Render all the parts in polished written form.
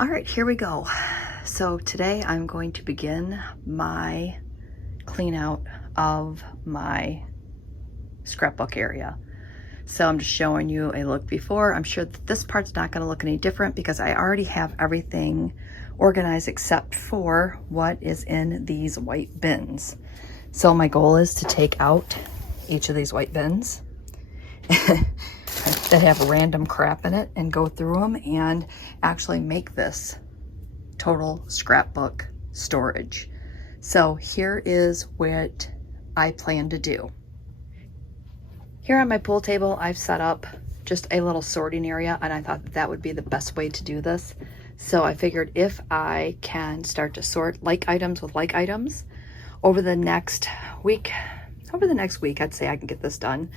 All right, here we go. So today I'm going to begin my clean out of my scrapbook area. So I'm just showing you a look before. I'm sure that this part's not going to look any different because I already have everything organized except for what is in these white bins. So my goal is to take out each of these white bins that have random crap in it and go through them and actually make this total scrapbook storage. So here is what I plan to do. Here on my pool table, I've set up just a little sorting area, and I thought that would be the best way to do this. So I figured if I can start to sort like items with like items over the next week, I'd say I can get this done.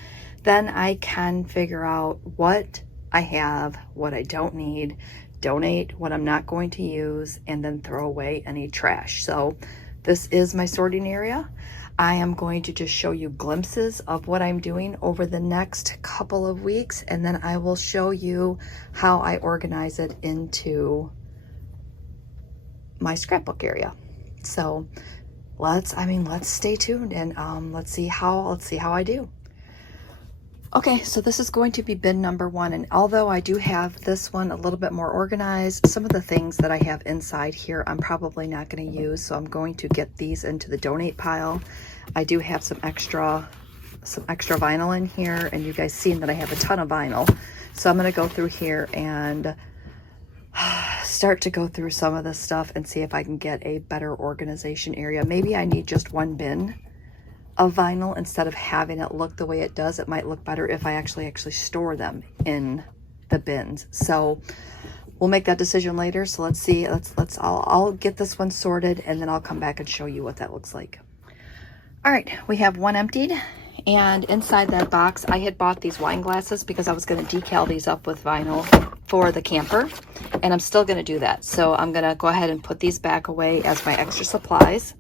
Then I can figure out what I have, what I don't need, donate what I'm not going to use, and then throw away any trash. So this is my sorting area. I am going to just show you glimpses of what I'm doing over the next couple of weeks, and then I will show you how I organize it into my scrapbook area. So let's stay tuned and let's see how I do. Okay, so this is going to be bin number 1, and although I do have this one a little bit more organized, some of the things that I have inside here I'm probably not going to use, so I'm going to get these into the donate pile. I do have some extra vinyl in here, and you guys seen that I have a ton of vinyl, so I'm going to go through here and start to go through some of this stuff and see if I can get a better organization area. Maybe I need just one bin of vinyl instead of having it look the way it does. It might look better if I actually store them in the bins. So we'll make that decision later. So let's see. I'll get this one sorted, and then I'll come back and show you what that looks like. All right, we have one emptied, and inside that box I had bought these wine glasses because I was going to decal these up with vinyl for the camper, and I'm still going to do that. So I'm going to go ahead and put these back away as my extra supplies.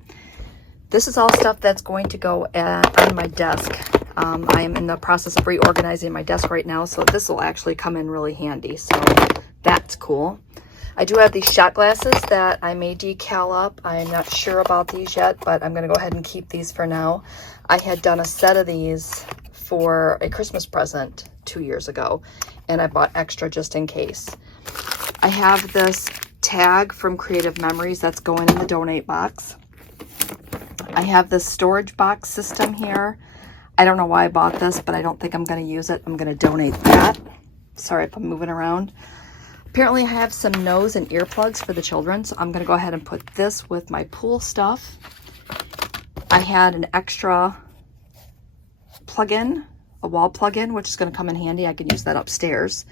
This is all stuff that's going to go on my desk. I am in the process of reorganizing my desk right now, so this will actually come in really handy. So that's cool. I do have these shot glasses that I may decal up. I'm not sure about these yet, but I'm going to go ahead and keep these for now. I had done a set of these for a Christmas present 2 years ago, and I bought extra just in case. I have this tag from Creative Memories that's going in the donate box. I have this storage box system here. I don't know why I bought this, but I don't think I'm going to use it. I'm going to donate that. Sorry if I'm moving around. Apparently I have some nose and earplugs for the children, so I'm going to go ahead and put this with my pool stuff. I had an extra plug-in, a wall plug-in, which is going to come in handy. I can use that upstairs.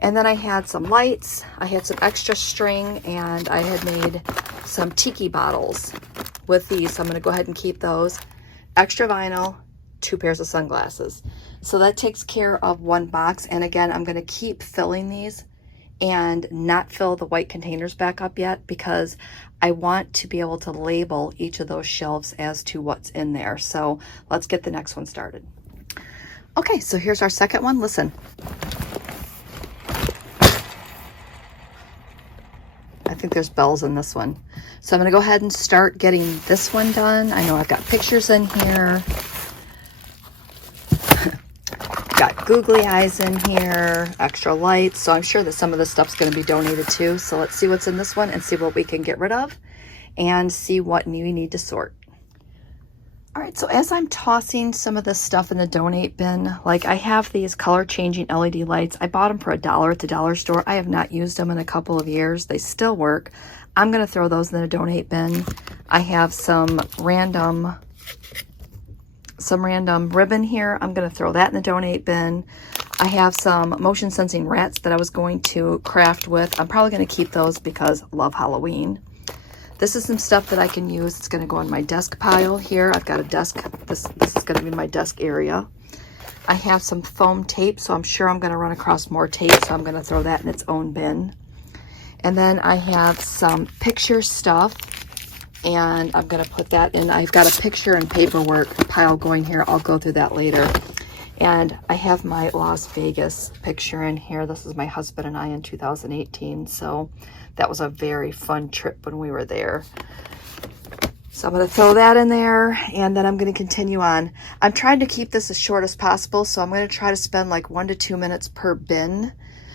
And then I had some lights, I had some extra string, and I had made some tiki bottles with these. So I'm going to go ahead and keep those. Extra vinyl, 2 pairs of sunglasses. So that takes care of one box. And again, I'm going to keep filling these and not fill the white containers back up yet because I want to be able to label each of those shelves as to what's in there. So let's get the next one started. Okay, so here's our second one. Listen. I think there's bells in this one. So I'm going to go ahead and start getting this one done. I know I've got pictures in here. Got googly eyes in here, extra lights. So I'm sure that some of this stuff's going to be donated too. So let's see what's in this one and see what we can get rid of and see what we need to sort. All right, so as I'm tossing some of this stuff in the donate bin, like I have these color changing LED lights. I bought them for $1 at the dollar store. I have not used them in a couple of years. They still work. I'm going to throw those in the donate bin. I have some random ribbon here. I'm going to throw that in the donate bin. I have some motion sensing rats that I was going to craft with. I'm probably going to keep those because I love Halloween. This is some stuff that I can use. It's going to go on my desk pile here. I've got a desk. This is going to be my desk area. I have some foam tape, so I'm sure I'm going to run across more tape, so I'm going to throw that in its own bin. And then I have some picture stuff, and I'm going to put that in. I've got a picture and paperwork pile going here. I'll go through that later. And I have my Las Vegas picture in here. This is my husband and I in 2018. So that was a very fun trip when we were there. So I'm going to throw that in there, and then I'm going to continue on. I'm trying to keep this as short as possible, so I'm going to try to spend like 1 to 2 minutes per bin.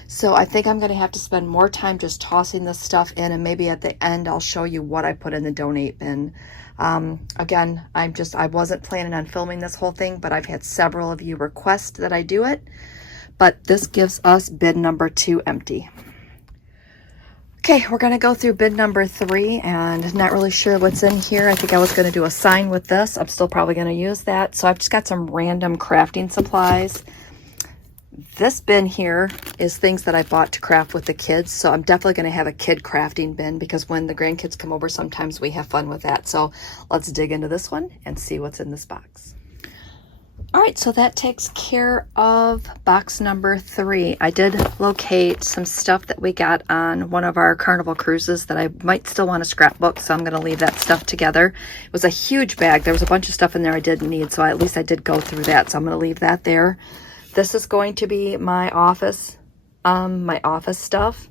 So I think I'm going to have to spend more time just tossing this stuff in, and maybe at the end I'll show you what I put in the donate bin. Again, I wasn't planning on filming this whole thing, but I've had several of you request that I do it. But this gives us bin number 2 empty. Okay, we're going to go through bin number 3, and not really sure what's in here. I think I was going to do a sign with this. I'm still probably going to use that. So I've just got some random crafting supplies. This bin here is things that I bought to craft with the kids. So I'm definitely going to have a kid crafting bin, because when the grandkids come over, sometimes we have fun with that. So let's dig into this one and see what's in this box. All right, so that takes care of box number 3. I did locate some stuff that we got on one of our Carnival cruises that I might still want to scrapbook, so I'm going to leave that stuff together. It was a huge bag. There was a bunch of stuff in there I didn't need, so at least I did go through that, so I'm going to leave that there. This is going to be my office stuff.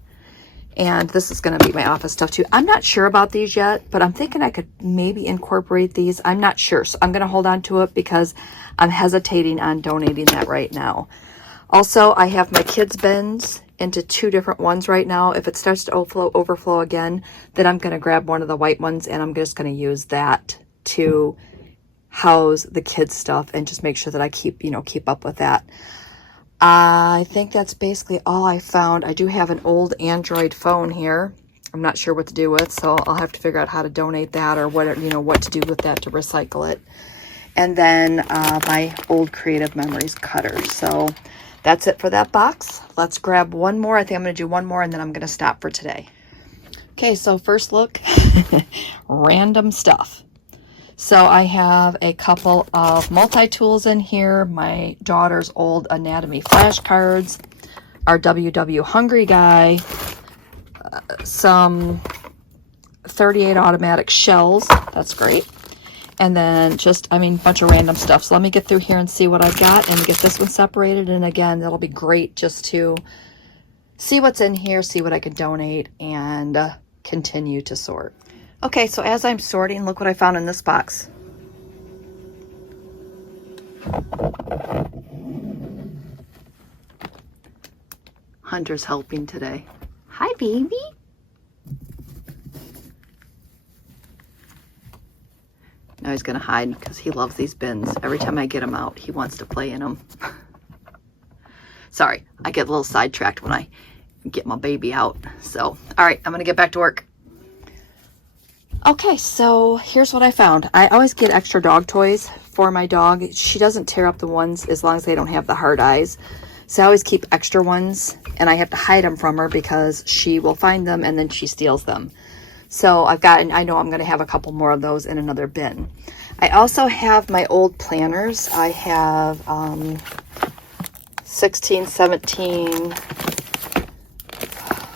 And this is going to be my office stuff too. I'm not sure about these yet, but I'm thinking I could maybe incorporate these. I'm not sure. So I'm going to hold on to it because I'm hesitating on donating that right now. Also, I have my kids' bins into 2 different ones right now. If it starts to overflow again, then I'm going to grab one of the white ones, and I'm just going to use that to house the kids' stuff and just make sure that I keep up with that. I think that's basically all I found. I do have an old Android phone here. I'm not sure what to do with, so I'll have to figure out how to donate that, or what to do with that to recycle it. And then my old Creative Memories cutter. So that's it for that box. Let's grab one more. I think I'm going to do one more, and then I'm going to stop for today. Okay, so first look, random stuff. So I have a couple of multi-tools in here, my daughter's old anatomy flashcards, our WW Hungry Guy, some 38 automatic shells, that's great, and then just, a bunch of random stuff. So let me get through here and see what I've got and get this one separated, and again, that'll be great just to see what's in here, see what I can donate, and continue to sort. Okay, so as I'm sorting, look what I found in this box. Hunter's helping today. Hi, baby. Now he's going to hide because he loves these bins. Every time I get him out, he wants to play in them. Sorry, I get a little sidetracked when I get my baby out. So, all right, I'm going to get back to work. Okay, so here's what I found. I always get extra dog toys for my dog. She doesn't tear up the ones as long as they don't have the hard eyes. So I always keep extra ones, and I have to hide them from her because she will find them and then she steals them. So I know I'm going to have a couple more of those in another bin. I also have my old planners. I have 16, 17.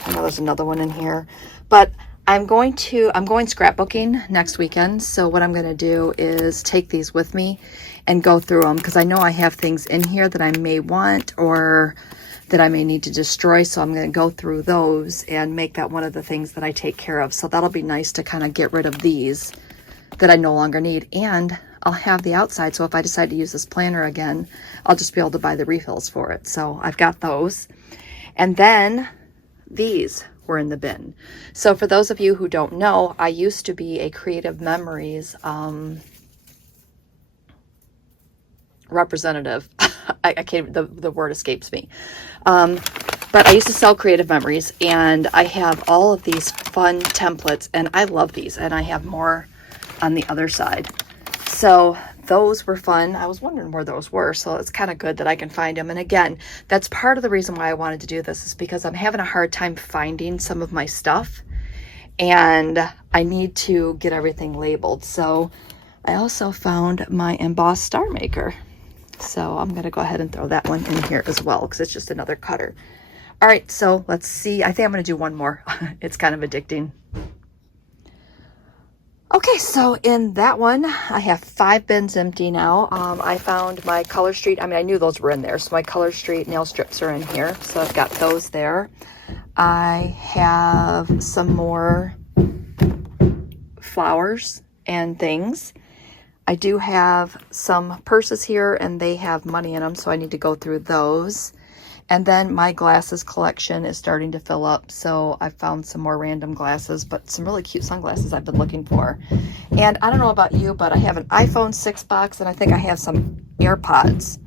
I know there's another one in here, but I'm going scrapbooking next weekend. So what I'm going to do is take these with me and go through them, because I know I have things in here that I may want or that I may need to destroy. So I'm going to go through those and make that one of the things that I take care of. So that'll be nice to kind of get rid of these that I no longer need. And I'll have the outside. So if I decide to use this planner again, I'll just be able to buy the refills for it. So I've got those. And then these were in the bin. So for those of you who don't know, I used to be a Creative Memories representative. I can't, the word escapes me. But I used to sell Creative Memories, and I have all of these fun templates, and I love these, and I have more on the other side. So those were fun. I was wondering where those were, so it's kind of good that I can find them. And again, that's part of the reason why I wanted to do this, is because I'm having a hard time finding some of my stuff, and I need to get everything labeled. So I also found my embossed star maker. So I'm going to go ahead and throw that one in here as well, because it's just another cutter. All right, so let's see. I think I'm going to do one more. It's kind of addicting. Okay, so in that one, I have 5 bins empty now. I found my Color Street. I mean, I knew those were in there. So my Color Street nail strips are in here. So I've got those there. I have some more flowers and things. I do have some purses here and they have money in them, so I need to go through those. And then my glasses collection is starting to fill up, so I found some more random glasses, but some really cute sunglasses I've been looking for. And I don't know about you, but I have an iPhone 6 box, and I think I have some AirPods,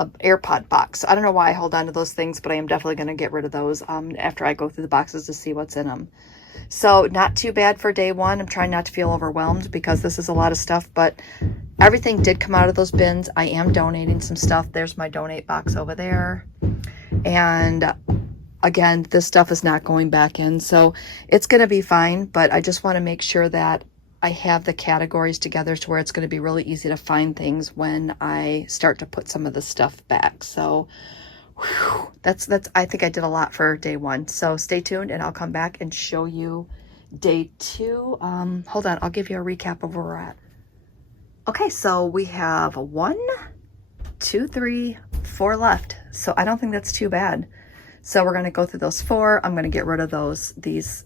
an AirPod box. So I don't know why I hold on to those things, but I am definitely going to get rid of those after I go through the boxes to see what's in them. So not too bad for day one. I'm trying not to feel overwhelmed because this is a lot of stuff, but everything did come out of those bins. I am donating some stuff. There's my donate box over there. And again, this stuff is not going back in, so it's going to be fine, but I just want to make sure that I have the categories together to where it's going to be really easy to find things when I start to put some of the stuff back. So whew, that's I think I did a lot for day one. So stay tuned and I'll come back and show you day two. Hold on, I'll give you a recap of where we're at. Okay, so we have 1, 2, 3, 4 left. So I don't think that's too bad. So we're going to go through those 4. I'm going to get rid of these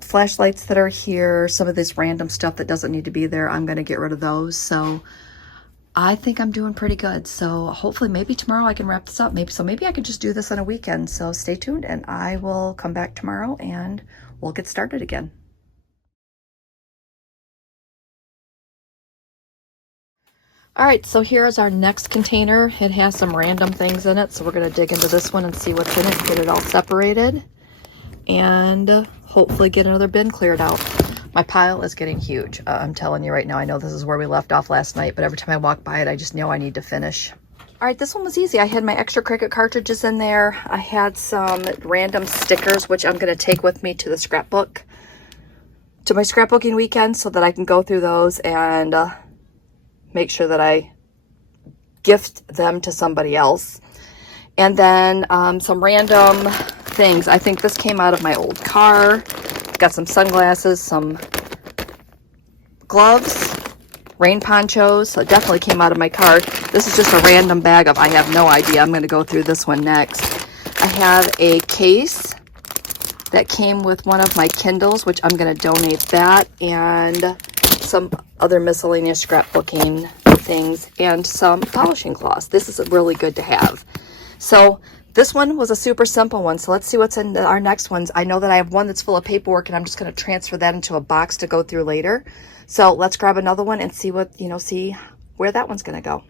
flashlights that are here. Some of this random stuff that doesn't need to be there, I'm going to get rid of those. So I think I'm doing pretty good. So hopefully maybe tomorrow I can wrap this up. Maybe I could just do this on a weekend. So stay tuned and I will come back tomorrow and we'll get started again. All right, so here's our next container. It has some random things in it, so we're gonna dig into this one and see what's in it, get it all separated, and hopefully get another bin cleared out. My pile is getting huge. I'm telling you right now, I know this is where we left off last night, but every time I walk by it, I just know I need to finish. All right, this one was easy. I had my extra Cricut cartridges in there. I had some random stickers, which I'm gonna take with me to the scrapbook, to my scrapbooking weekend, so that I can go through those and make sure that I gift them to somebody else. And then some random things. I think this came out of my old car. Got some sunglasses, some gloves, rain ponchos. So it definitely came out of my car. This is just a random bag of, I have no idea. I'm going to go through this one next. I have a case that came with one of my Kindles, which I'm going to donate that, and some other miscellaneous scrapbooking things, and some polishing cloths. This is really good to have. So this one was a super simple one. So let's see what's in our next ones. I know that I have one that's full of paperwork and I'm just going to transfer that into a box to go through later. So let's grab another one and see what, see where that one's going to go.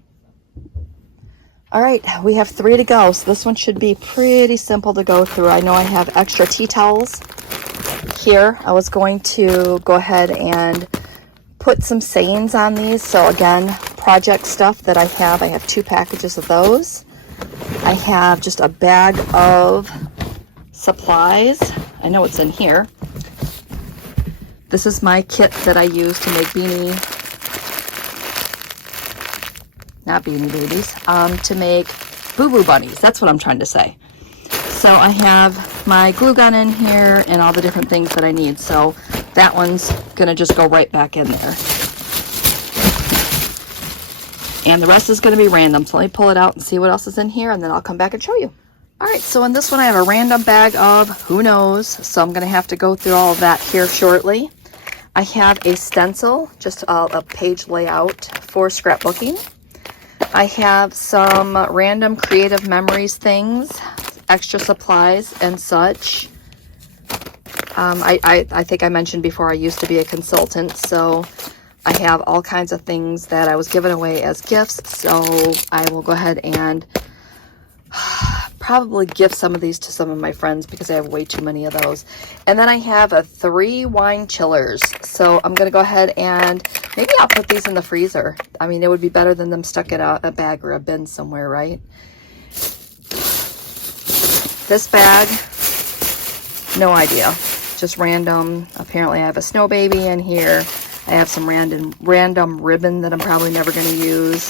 All right, we have 3 to go. So this one should be pretty simple to go through. I know I have extra tea towels here. I was going to go ahead and put some sayings on these. So again, project stuff that I have 2 packages of those. I have just a bag of supplies. I know it's in here. This is my kit that I use to make not beanie babies, to make boo-boo bunnies. That's what I'm trying to say. So I have my glue gun in here and all the different things that I need. So that one's gonna just go right back in there. And the rest is gonna be random. So let me pull it out and see what else is in here and then I'll come back and show you. All right, so in this one I have a random bag of who knows. So I'm gonna have to go through all of that here shortly. I have a stencil, just a page layout for scrapbooking. I have some random creative memories things, extra supplies and such. I think I mentioned before I used to be a consultant, so I have all kinds of things that I was given away as gifts, so I will go ahead and probably gift some of these to some of my friends because I have way too many of those. And then I have 3 wine chillers, so I'm going to go ahead and maybe I'll put these in the freezer. I mean, it would be better than them stuck in a bag or a bin somewhere, right? This bag, no idea. Just random. Apparently I have a snow baby in here. I have some random ribbon that I'm probably never going to use.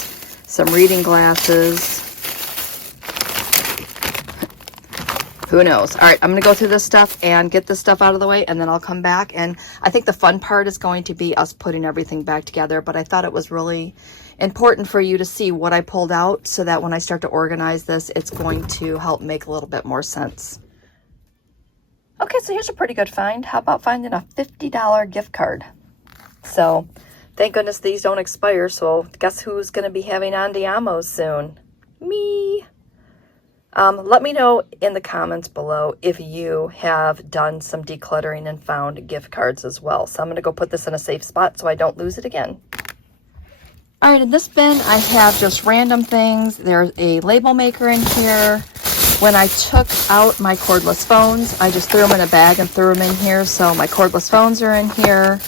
Some reading glasses. Who knows? All right, I'm going to go through this stuff and get this stuff out of the way, and then I'll come back. And I think the fun part is going to be us putting everything back together, but I thought it was really important for you to see what I pulled out so that when I start to organize this, it's going to help make a little bit more sense. Okay, so here's a pretty good find. How about finding a $50 gift card? So thank goodness these don't expire, so guess who's going to be having Andiamos soon? Me. Let me know in the comments below if you have done some decluttering and found gift cards as well. So I'm going to go put this in a safe spot so I don't lose it again. All right, in this bin, I have just random things. There's a label maker in here. When I took out my cordless phones, I just threw them in a bag and threw them in here. So my cordless phones are in here.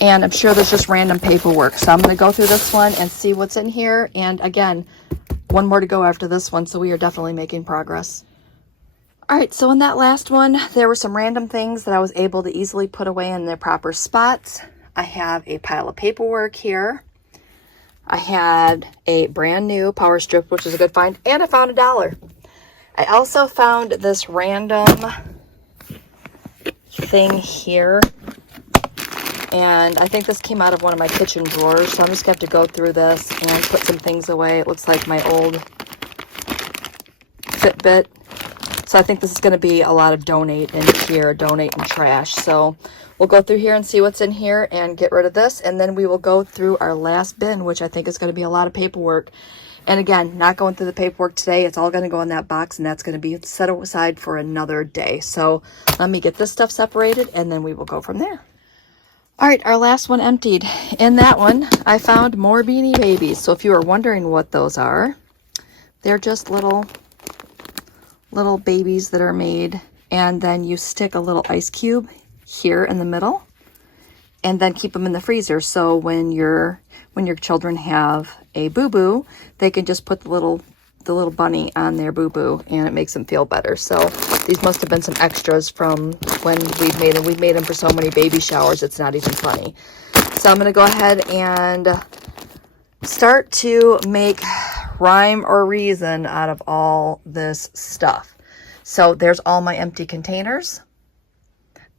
And I'm sure there's just random paperwork. So I'm going to go through this one and see what's in here. And again, one more to go after this one. So we are definitely making progress. All right, so in that last one, there were some random things that I was able to easily put away in their proper spots. I have a pile of paperwork here. I had a brand new power strip, which is a good find, and I found $1. I also found this random thing here, and I think this came out of one of my kitchen drawers, so I'm just going to have to go through this and put some things away. It looks like my old Fitbit, so I think this is going to be a lot of donate in here, donate and trash, so we'll go through here and see what's in here and get rid of this. And then we will go through our last bin, which I think is going to be a lot of paperwork. And again, not going through the paperwork today. It's all going to go in that box, and that's going to be set aside for another day. So let me get this stuff separated, and then we will go from there. All right, our last one emptied. In that one, I found more Beanie Babies. So if you are wondering what those are, they're just little babies that are made. And then you stick a little ice cube here in the middle and then keep them in the freezer, so when your children have a boo-boo, they can just put the little bunny on their boo-boo and it makes them feel better. So these must have been some extras from when we've made them for so many baby showers, it's not even funny. So I'm going to go ahead and start to make rhyme or reason out of all this stuff. So there's all my empty containers.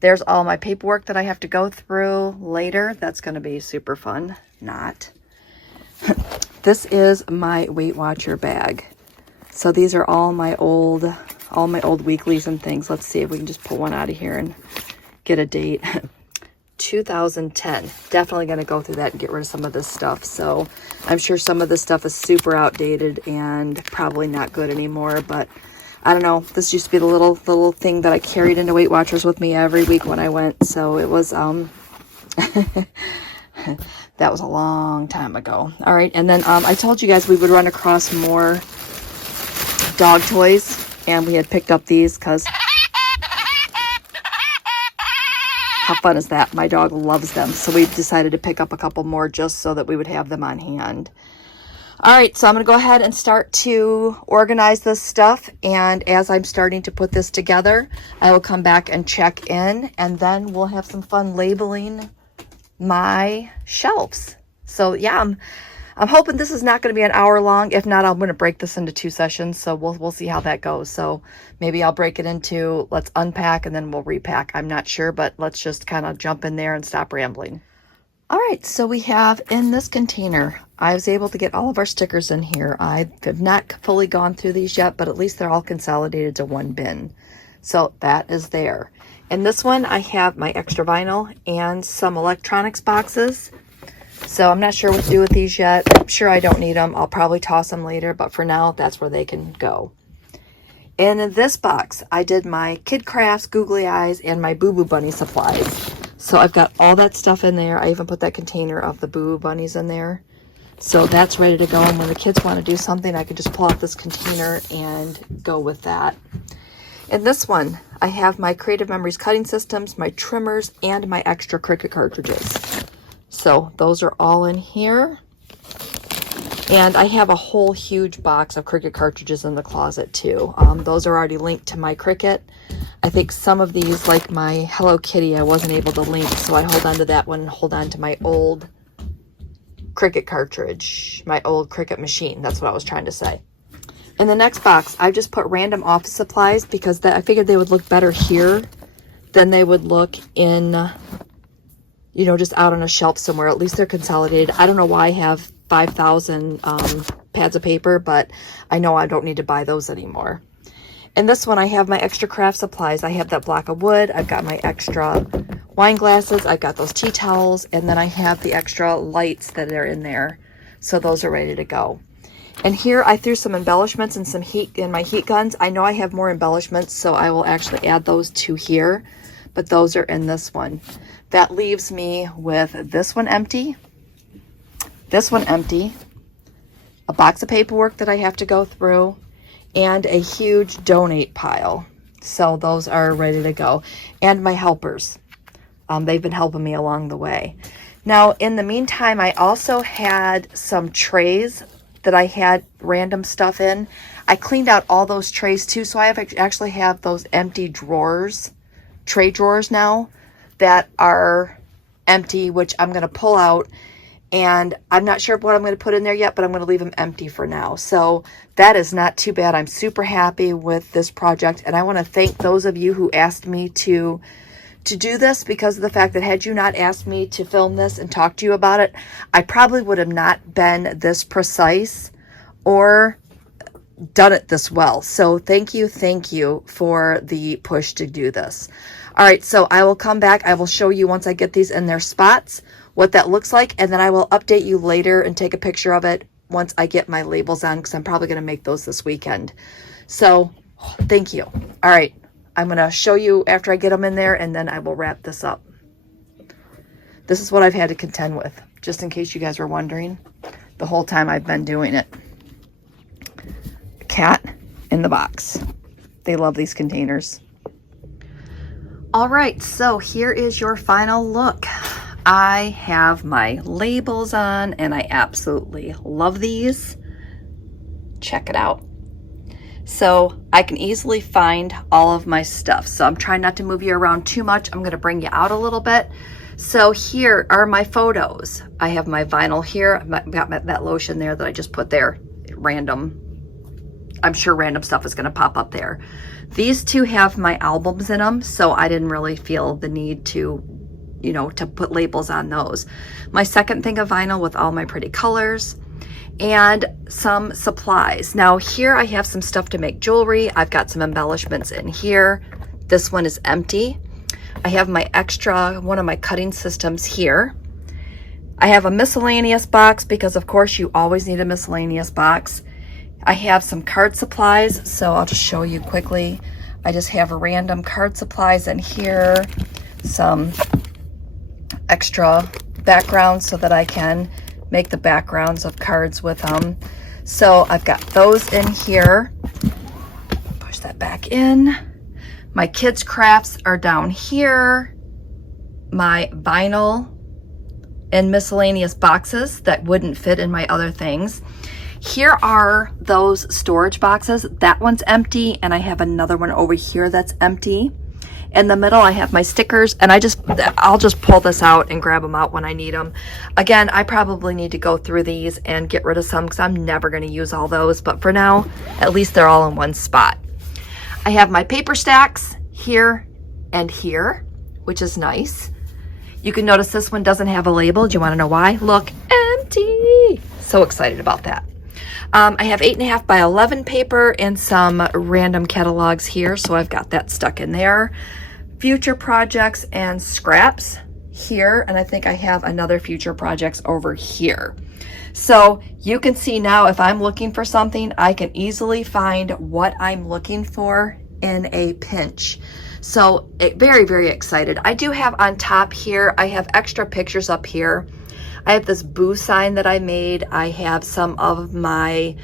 There's all my paperwork that I have to go through later. That's going to be super fun. Not. This is my Weight Watcher bag. So these are all my old weeklies and things. Let's see if we can just pull one out of here and get a date. 2010. Definitely going to go through that and get rid of some of this stuff. So I'm sure some of this stuff is super outdated and probably not good anymore, but I don't know. This used to be the little thing that I carried into Weight Watchers with me every week when I went. So it was, that was a long time ago. All right. And then I told you guys we would run across more dog toys, and we had picked up these because how fun is that? My dog loves them. So we decided to pick up a couple more just so that we would have them on hand. All right, so I'm going to go ahead and start to organize this stuff, and as I'm starting to put this together, I will come back and check in, and then we'll have some fun labeling my shelves. So yeah, I'm hoping this is not going to be an hour long. If not, I'm going to break this into 2 sessions, so we'll see how that goes. So maybe I'll break it into let's unpack and then we'll repack. I'm not sure, but let's just kind of jump in there and stop rambling. All right, so we have in this container, I was able to get all of our stickers in here. I have not fully gone through these yet, but at least they're all consolidated to one bin. So that is there. In this one, I have my extra vinyl and some electronics boxes. So I'm not sure what to do with these yet. I'm sure I don't need them. I'll probably toss them later, but for now, that's where they can go. And in this box, I did my Kid Crafts, Googly Eyes, and my Boo Boo Bunny supplies. So I've got all that stuff in there. I even put that container of the Boo Boo Bunnies in there. So that's ready to go. And when the kids want to do something, I can just pull out this container and go with that. In this one, I have my Creative Memories cutting systems, my trimmers, and my extra Cricut cartridges. So those are all in here. And I have a whole huge box of Cricut cartridges in the closet too. Those are already linked to my Cricut. I think some of these, like my Hello Kitty, I wasn't able to link, so I hold on to that one and hold on to my old Cricut cartridge, my old Cricut machine. That's what I was trying to say. In the next box, I just put random office supplies because I figured they would look better here than they would look in, you know, just out on a shelf somewhere. At least they're consolidated. I don't know why I have 5,000 pads of paper, but I know I don't need to buy those anymore. In this one, I have my extra craft supplies. I have that block of wood. I've got my extra wine glasses. I've got those tea towels. And then I have the extra lights that are in there. So those are ready to go. And here I threw some embellishments and some heat in my heat guns. I know I have more embellishments, so I will actually add those to here. But those are in this one. That leaves me with this one empty, this one empty, a box of paperwork that I have to go through, and a huge donate pile. So those are ready to go. And my helpers. They've been helping me along the way. Now, in the meantime, I also had some trays that I had random stuff in. I cleaned out all those trays too, so I actually have those empty drawers, tray drawers now that are empty, which I'm going to pull out, and I'm not sure what I'm going to put in there yet, but I'm going to leave them empty for now. So that is not too bad. I'm super happy with this project, and I want to thank those of you who asked me to do this, because of the fact that had you not asked me to film this and talk to you about it, I probably would have not been this precise or done it this well. So thank you for the push to do this. All right, so I will come back. I will show you once I get these in their spots what that looks like, and then I will update you later and take a picture of it once I get my labels on, because I'm probably going to make those this weekend. So thank you. All right. I'm going to show you after I get them in there, and then I will wrap this up. This is what I've had to contend with, just in case you guys were wondering, the whole time I've been doing it. Cat in the box. They love these containers. All right, so here is your final look. I have my labels on, and I absolutely love these. Check it out. So I can easily find all of my stuff. So I'm trying not to move you around too much. I'm going to bring you out a little bit. So here are my photos. I have my vinyl here. I've got that lotion there that I just put there. Random. I'm sure random stuff is going to pop up there. These two have my albums in them, so I didn't really feel the need to, you know, to put labels on those. My second thing of vinyl with all my pretty colors. And some supplies. Now here I have some stuff to make jewelry. I've got some embellishments in here. This one is empty. I have my extra, one of my cutting systems here. I have a miscellaneous box because of course you always need a miscellaneous box. I have some card supplies, so I'll just show you quickly. I just have random card supplies in here, some extra backgrounds so that I can make the backgrounds of cards with them. So I've got those in here. Push that back in. My kids' crafts are down here. My vinyl and miscellaneous boxes that wouldn't fit in my other things. Here are those storage boxes. That one's empty, and I have another one over here that's empty. In the middle, I have my stickers, and I'll just pull this out and grab them out when I need them. Again, I probably need to go through these and get rid of some because I'm never going to use all those. But for now, at least they're all in one spot. I have my paper stacks here and here, which is nice. You can notice this one doesn't have a label. Do you want to know why? Look, empty. So excited about that. I have 8.5 by 11 paper and some random catalogs here, so I've got that stuck in there. Future projects and scraps here, and I think I have another future projects over here. So you can see now if I'm looking for something, I can easily find what I'm looking for in a pinch. So very, very excited. I do have on top here, I have extra pictures up here. I have this boo sign that I made. I have some of my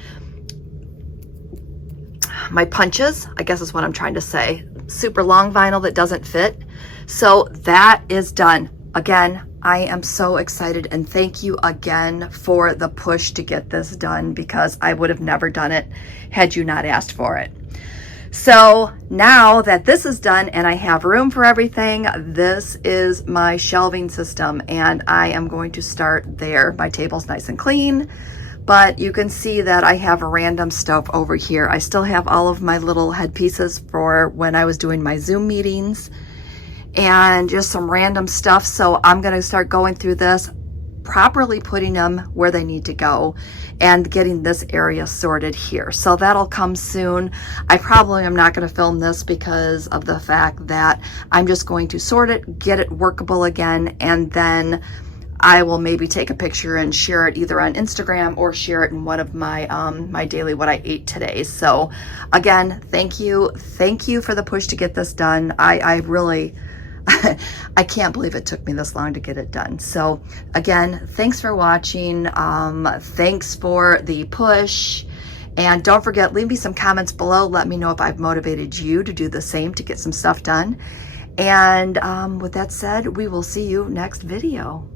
punches, I guess is what I'm trying to say. Super long vinyl that doesn't fit. So that is done. Again, I am so excited, and thank you again for the push to get this done, because I would have never done it had you not asked for it. So now that this is done and I have room for everything, this is my shelving system, and I am going to start there. My table's nice and clean. but you can see that I have random stuff over here. I still have all of my little headpieces for when I was doing my Zoom meetings and just some random stuff. So I'm going to start going through this, properly putting them where they need to go and getting this area sorted here. So that'll come soon. I probably am not going to film this because of the fact that I'm just going to sort it, get it workable again, and then I will maybe take a picture and share it either on Instagram or share it in one of my my daily what I ate today. So again, thank you for the push to get this done. I really I can't believe it took me this long to get it done. So again, thanks for watching. Thanks for the push. And don't forget, leave me some comments below. Let me know if I've motivated you to do the same to get some stuff done. And with that said, we will see you next video.